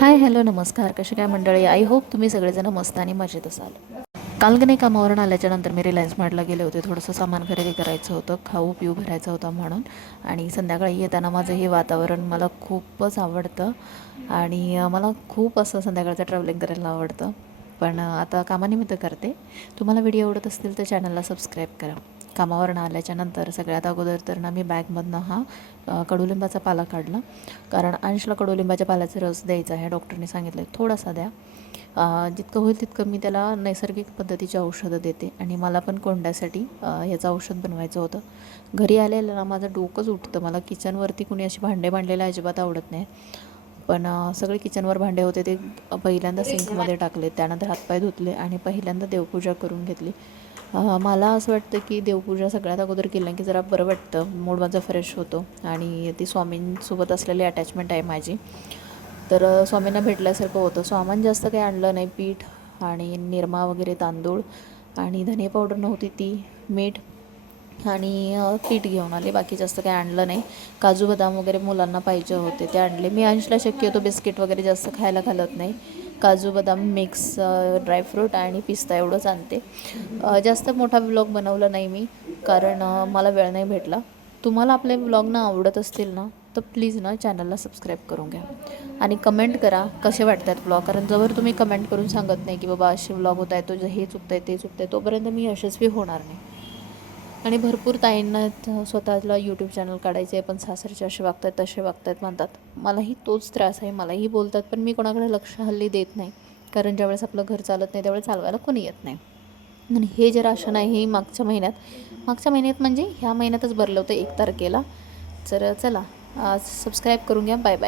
Hi hello नमस्कार. कसे काय मंडळी? आय होप तुम्ही सगळेजण मस्त आणि मजेत असाल. काल नाही कामावरून आल्याच्यानंतर मी रिलायन्स मार्टला गेले होते. थोडंसं सामान खरेदी करायचं होतं. खाऊ पिऊ भरायचं होतं म्हणून. आणि संध्याकाळी येताना माझं हे वातावरण मला खूपच आवडतं. आणि मला खूप असं संध्याकाळचं ट्रॅव्हलिंग करायला आवडतं. पण आता कामानिमित्त करते. तुम्हाला व्हिडिओ आवडत असतील तर चॅनलला सबस्क्राईब करा. कामावरून आल्याच्यानंतर सगळ्यात अगोदर तर ना मी बॅगमधनं हा कडुलिंबाचा पाला काढला. कारण अंशला कडुलिंबाच्या पाल्याचा रस द्यायचा आहे डॉक्टरने सांगितलं थोडासा द्या. जितकं होईल तितकं मी त्याला नैसर्गिक पद्धतीची औषधं देते. आणि मला पण कोंड्यासाठी याचं औषध बनवायचं होतं. घरी आलेलं ना माझं डोकंच उठतं. मला किचनवरती कुणी अशी भांडे मांडलेले अजिबात आवडत नाही. पण सगळे किचनवर भांडे होते ते पहिल्यांदा सिंकमध्ये टाकले. त्यानंतर हातपाय धुतले आणि पहिल्यांदा देवपूजा करून घेतली. मला असं वाटतं की देवपूजा सगळ्यात अगोदर केलं की जरा बरं वाटतं. मूड माझा फ्रेश होतो आणि ती स्वामींसोबत असलेली अटॅचमेंट आहे माझी. तर स्वामींना भेटल्यासारखं होतं. स्वामान जास्त काही आणलं नाही. पीठ आणि निरमा वगैरे तांदूळ आणि धने पावडर नव्हती ती मीठ आणि पीठ घेऊन आले. बाकी जास्त काही आणलं नाही. काजू बदाम वगैरे मुलांना पाहिजे होते ते आणले. मी अंशला शक्यतो बिस्किट वगैरे जास्त खायला घालत नाही. काजू बदाम मिक्स ड्रायफ्रूट आणि पिस्ता एवढंच आणते. जास्त मोठा ब्लॉग बनवला नाही मी कारण मला वेळ नाही भेटला. तुम्हाला आपले ब्लॉग ना आवडत असतील ना तर प्लीज ना चॅनलला सबस्क्राईब करून घ्या. आणि कमेंट करा कसे वाटतात ब्लॉग कारण जवळ तुम्ही कमेंट करून सांगत नाही की बाबा असे ब्लॉग होत आहे तुझं हे चुकतं आहे ते चुकतं आहे तोपर्यंत मी यशस्वी होणार नाही. आणि भरपूर ताईंना स्वतःला यूट्यूब चॅनल काढायचे आहे पण सासरचे असे वागतात तसे वागतात म्हणतात. मलाही तोच त्रास आहे मलाही बोलतात पण मी कोणाकडे लक्ष हल्ली देत नाही. कारण ज्यावेळेस आपलं घर चालत नाही त्यावेळेस चालवायला कोणी येत नाही. आणि हे जे राशन आहे हे मागच्या महिन्यात मागच्या महिन्यात म्हणजे ह्या महिन्यातच भरलं होतं एक तारखेला. तर चला सबस्क्राईब करून घ्या. Bye bye